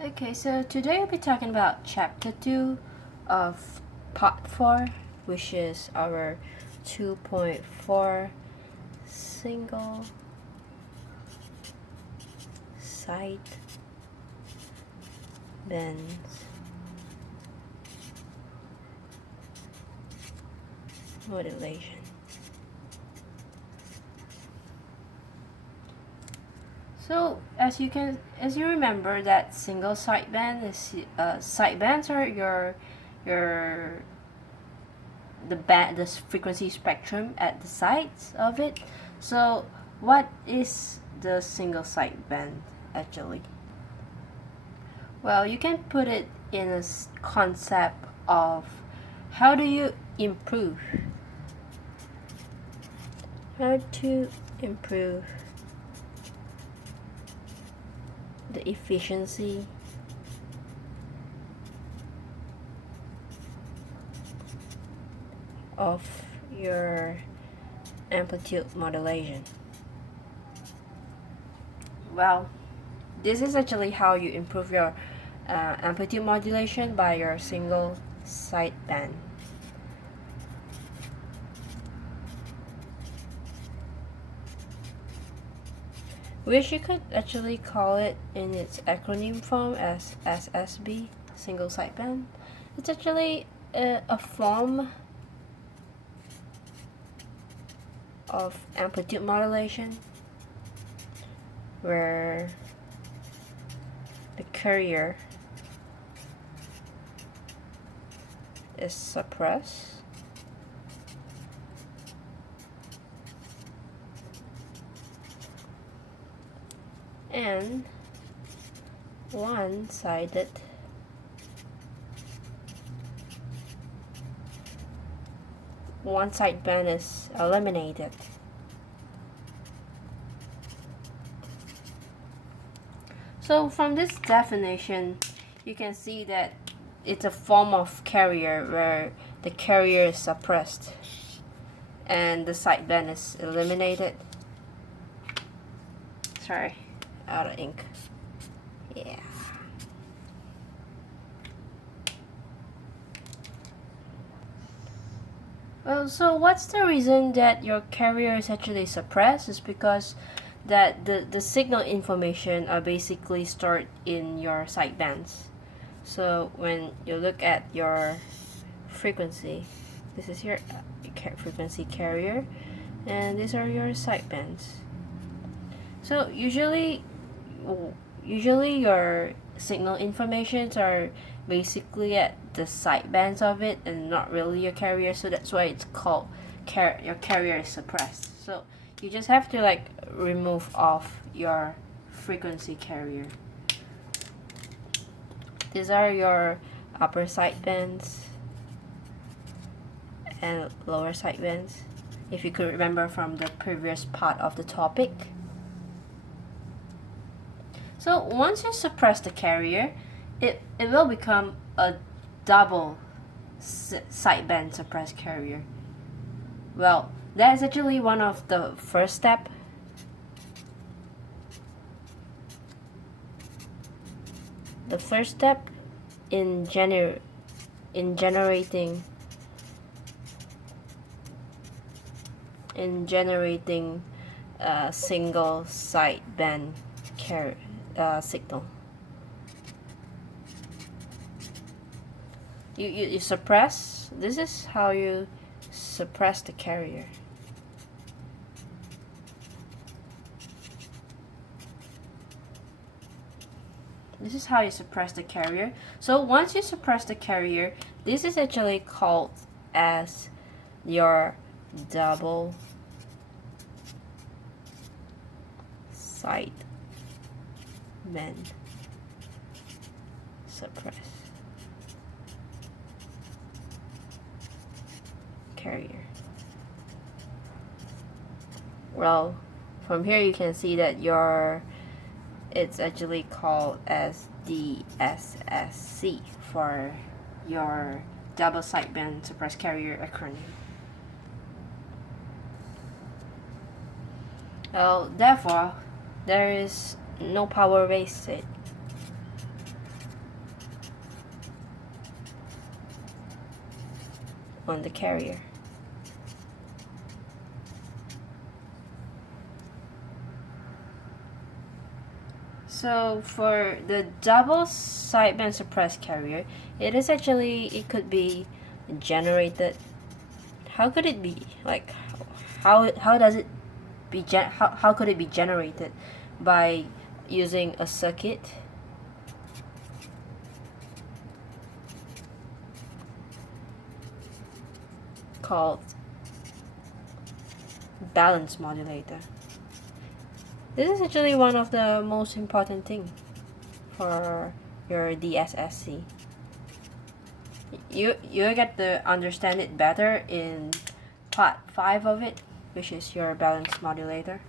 Okay, so today we'll be talking about chapter 2 of part 4, which is our 2.4 single side bends modulation. So as you remember that single sideband is sidebands are the frequency spectrum at the sides of it. So what is the single sideband actually? Well, you can put it in a concept of how do you improve the efficiency of your amplitude modulation. Well, this is actually how you improve your amplitude modulation by your single sideband. Which you could actually call it in its acronym form as SSB, single sideband. It's actually a form of amplitude modulation where the carrier is suppressed and one-sided one sideband is eliminated. So from this definition, you can see that it's a form of carrier where the carrier is suppressed and the sideband is eliminated. Sorry, out of ink. Yeah. Well, so what's the reason that your carrier is actually suppressed? Is because that the signal information are basically stored in your sidebands. So when you look at your frequency, this is your frequency carrier, and these are your sidebands. So usually your signal informations are basically at the sidebands of it and not really your carrier, so that's why it's called your carrier is suppressed. So you just have to like remove off your frequency carrier. These are your upper sidebands and lower sidebands, if you could remember from the previous part of the topic. So once you suppress the carrier, it will become a double sideband suppressed carrier. Well, that's actually one of the first step. The first step in generating a single sideband signal. You suppress. This is how you suppress the carrier. This is how you suppress the carrier. So once you suppress the carrier, this is actually called as your double sideband suppress carrier. Well, from here you can see that it's actually called as DSSC for your double sideband suppressed carrier acronym. Well, therefore, there is no power wasted. on the carrier. So for the double sideband suppressed carrier, it could be generated. How could it be? Like, how does it be how could it be generated? By using a circuit called balance modulator. This is actually one of the most important thing for your DSSC. You get to understand it better in part 5 of it, which is your balance modulator.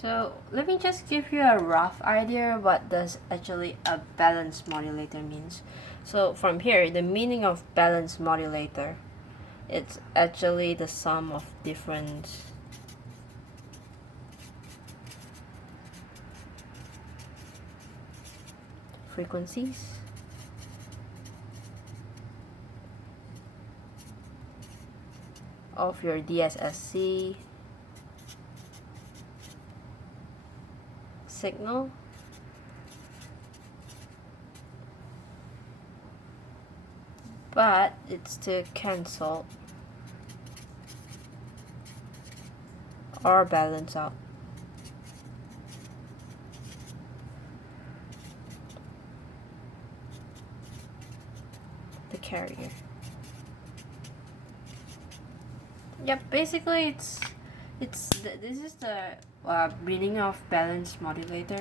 So let me just give you a rough idea what does actually a balance modulator means. So from here, the meaning of balance modulator, it's actually the sum of different frequencies of your DSSC signal but it's to cancel or balance out the carrier. Yep, basically this is the meaning of balance modulator.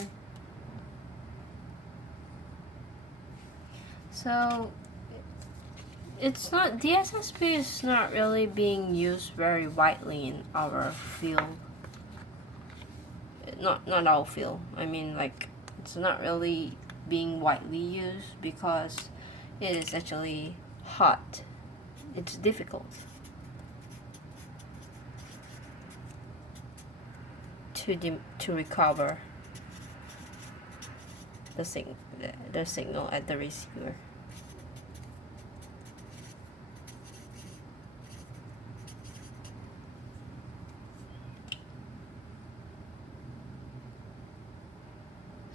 So it's not, DSSP is not really being used very widely in our field. Not our field. I mean, like, it's not really being widely used because it is actually hard. It's difficult to recover the signal at the receiver.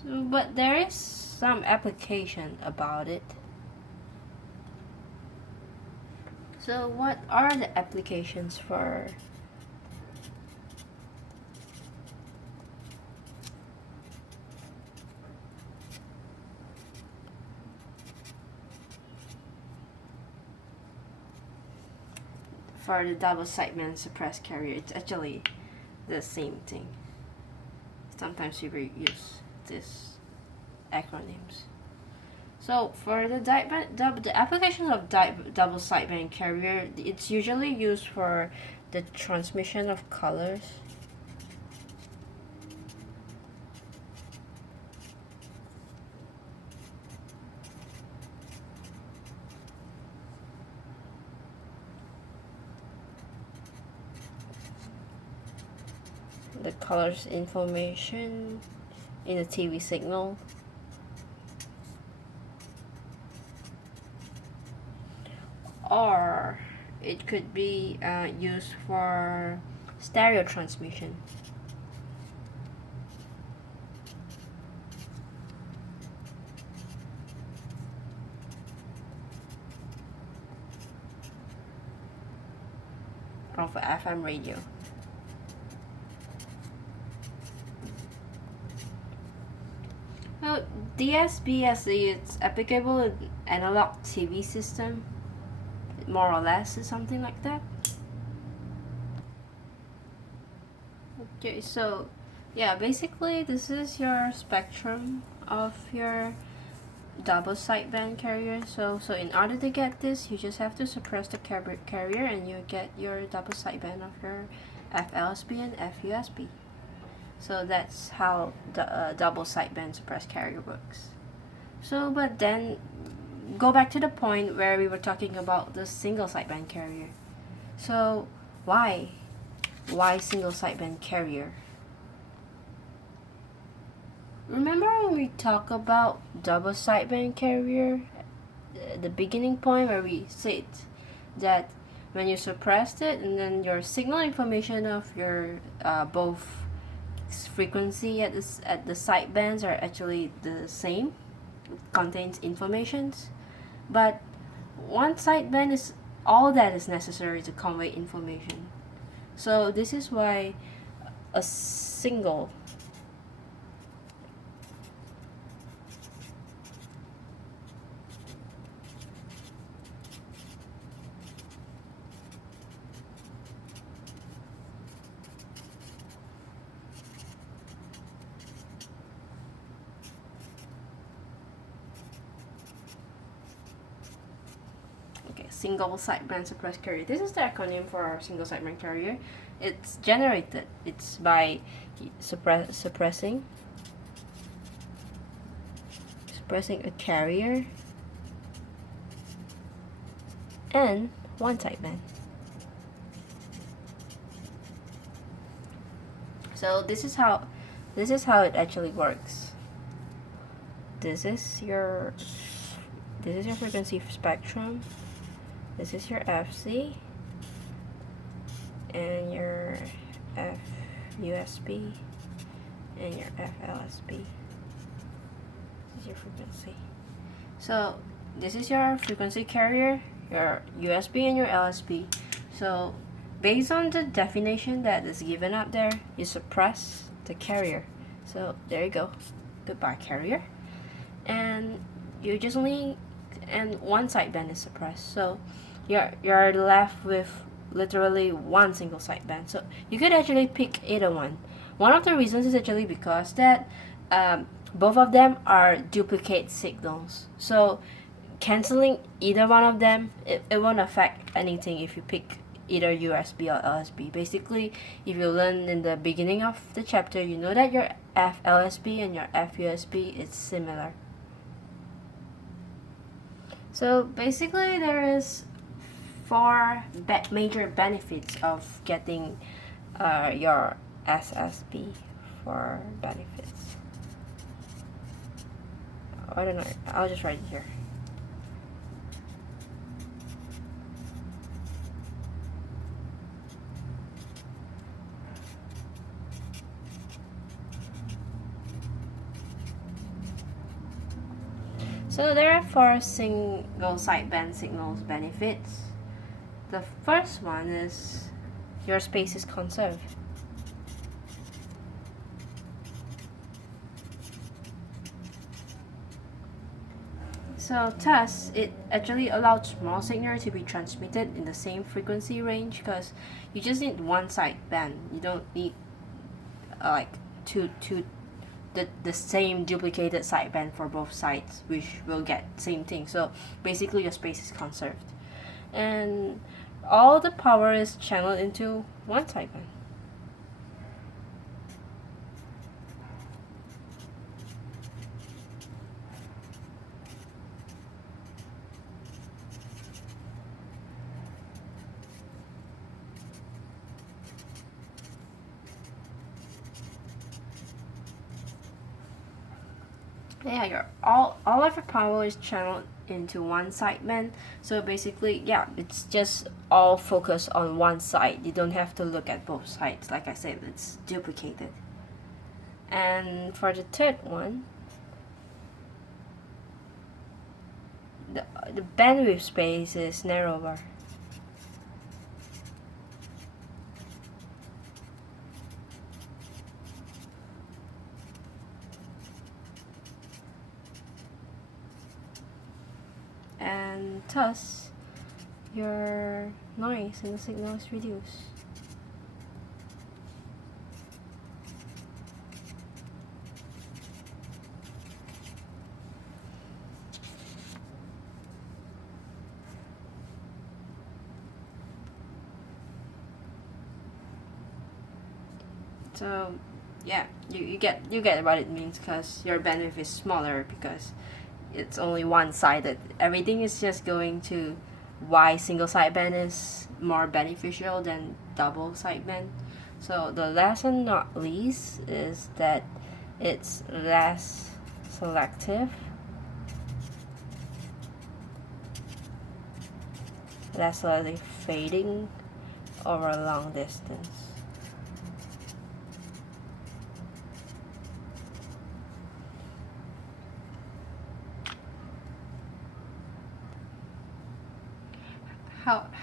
So, but there is some application about it. So what are the applications for the double sideband suppressed carrier? It's actually the same thing. Sometimes we use these acronyms. So for the applications of double sideband carrier, it's usually used for the transmission of colors. The colors information in the TV signal. Or it could be used for stereo transmission. Or for FM radio. Well, DSBSE, it's applicable in analog TV system, more or less, is something like that. Okay, so yeah, basically this is your spectrum of your double sideband carrier. So in order to get this, you just have to suppress the carrier and you get your double sideband of your FLSB and FUSB. So that's how the double sideband suppressed carrier works. So, but then go back to the point where we were talking about the single sideband carrier. So why single sideband carrier? remember when we talk about double sideband carrier, the beginning point where we said that when you suppressed it and then your signal information of your both frequency at the sidebands are actually the same, contains informations, but one sideband is all that is necessary to convey information. So this is why a single single sideband suppressed carrier. This is the acronym for our single sideband carrier. It's generated. It's by suppressing a carrier and one sideband. So this is how it actually works. This is your frequency spectrum. This is your FC and your FUSB and your FLSB. This is your frequency. So this is your frequency carrier, your USB and your LSB. So based on the definition that is given up there, you suppress the carrier. So there you go. Goodbye carrier. And you just only and one sideband is suppressed. So you're left with literally one single sideband. So you could actually pick either one. One of the reasons is actually because that both of them are duplicate signals. So canceling either one of them, it won't affect anything if you pick either USB or LSB. Basically, if you learn in the beginning of the chapter, you know that your FLSB and your FUSB is similar. So basically, there is four major benefits of getting your SSB for benefits. I don't know. I'll just write it here. So there are four single sideband signals benefits. The first one is your space is conserved. So thus, it actually allows small signal to be transmitted in the same frequency range because you just need one sideband. You don't need like the same duplicated sideband for both sides, which will get same thing. So basically your space is conserved. And all the power is channeled into one sideband. Yeah, your all of your power is channeled into one sideband. So basically, yeah, it's just all focused on one side. You don't have to look at both sides. Like I said, it's duplicated. And for the third one, the bandwidth space is narrower. And thus your noise in the signal is reduced. So yeah, you get what it means, because your bandwidth is smaller because it's only one-sided. Everything is just going to why single sideband is more beneficial than double sideband. So the last and not least is that it's less selective, less likely fading over a long distance.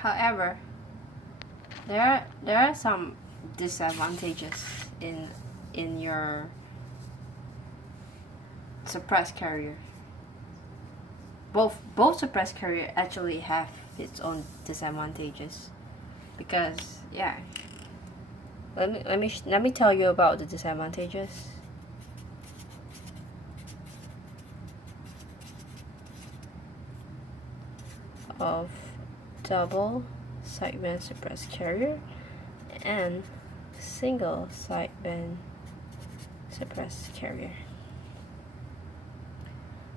However, there are some disadvantages in your suppressed carrier. Both suppressed carrier actually have its own disadvantages, because yeah. Let me tell you about the disadvantages. Of double sideband suppressed carrier and single sideband suppressed carrier.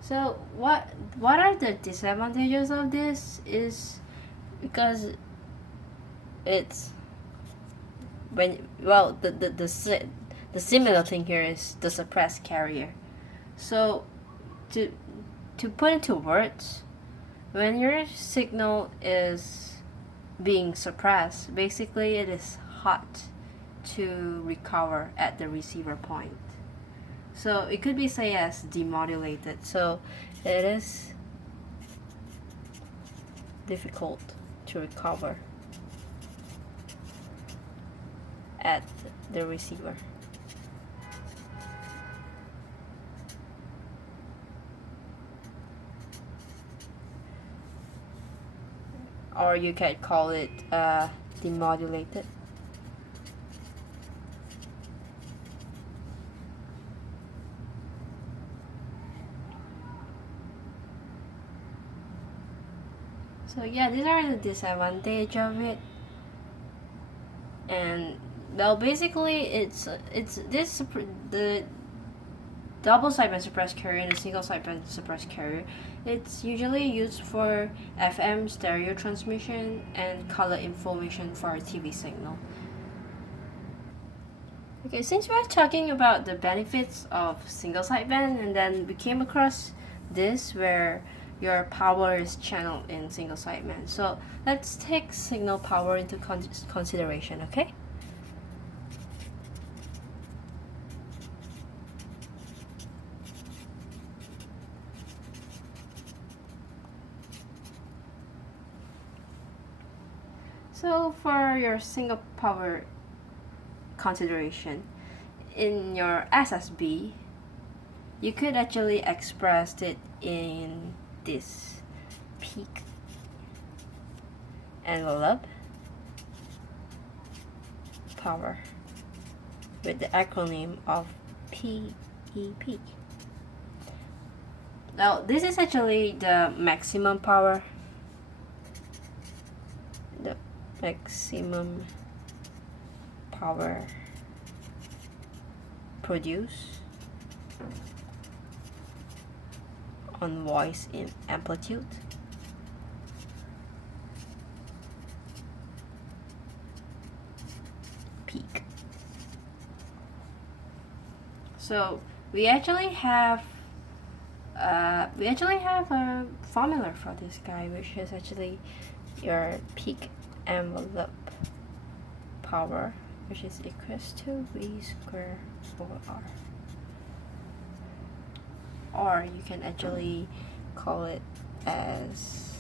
So what are the disadvantages of this is because it's when, well, the similar thing here is the suppressed carrier. So to put into words, when your signal is being suppressed, basically it is hard to recover at the receiver point. So it could be say as demodulated. So it is difficult to recover at the receiver. Or you can call it demodulated. So yeah, these are the disadvantages of it. And well, basically it's this, the double sideband suppressed carrier and the single sideband suppressed carrier. It's usually used for FM stereo transmission and color information for a TV signal. Okay, since we're talking about the benefits of single sideband, and then we came across this where your power is channeled in single sideband. So let's take signal power into consideration, okay? So for your single power consideration, in your SSB, you could actually express it in this peak envelope power with the acronym of PEP. Now this is actually the maximum power, the maximum power produced on voice in amplitude. Peak. So we actually have a formula for this guy, which is actually your peak envelope power, which is equals to V squared over R. Or you can actually call it as,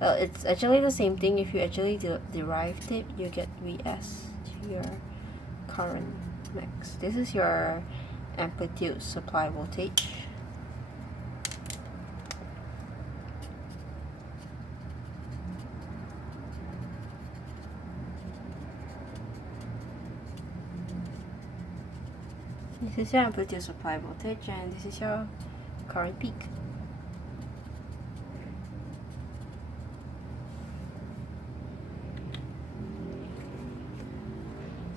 well, it's actually the same thing. If you actually derive it, you get Vs to your current max. This is your amplitude supply voltage. This is your amplitude supply voltage, and this is your current peak.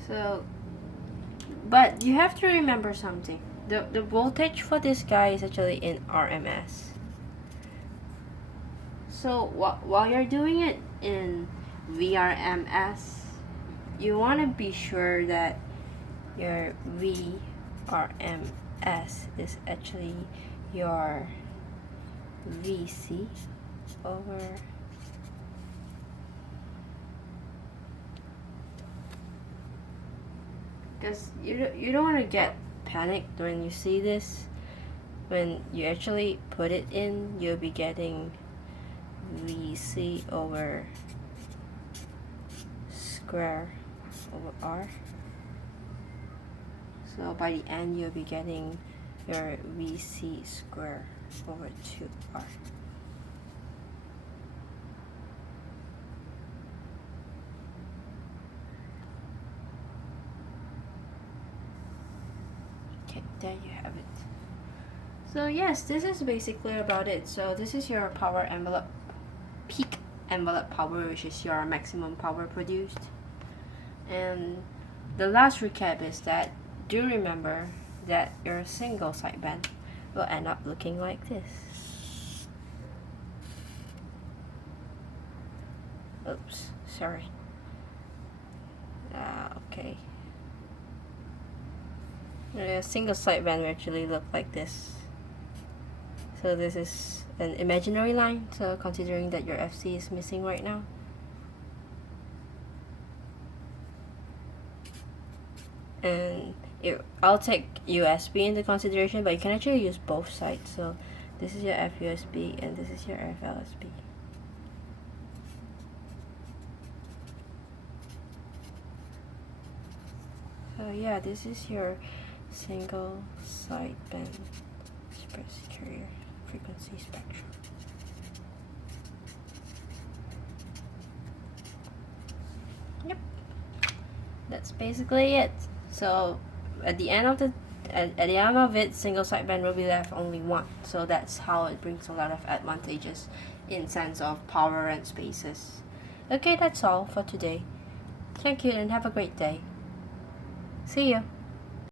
So, but you have to remember something. The voltage for this guy is actually in RMS. So while you're doing it in VRMS, you want to be sure that your V RMS is actually your VC over because you don't want to get panicked when you see this. When you actually put it in, you'll be getting VC over square over R. So by the end, you'll be getting your VC square over 2R. Okay, there you have it. So yes, this is basically about it. So this is your power envelope, peak envelope power, which is your maximum power produced. And the last recap is that do remember that your single sideband will end up looking like this. Oops, sorry. Okay. A single sideband will actually look like this. So this is an imaginary line, so considering that your FC is missing right now. And I'll take USB into consideration, but you can actually use both sides. So this is your FUSB and this is your FLSB. So yeah, this is your single sideband express carrier frequency spectrum. Yep, that's basically it. So at the end of it, single sideband will be left only one. So that's how it brings a lot of advantages in sense of power and spaces. Okay, that's all for today. Thank you and have a great day. See you.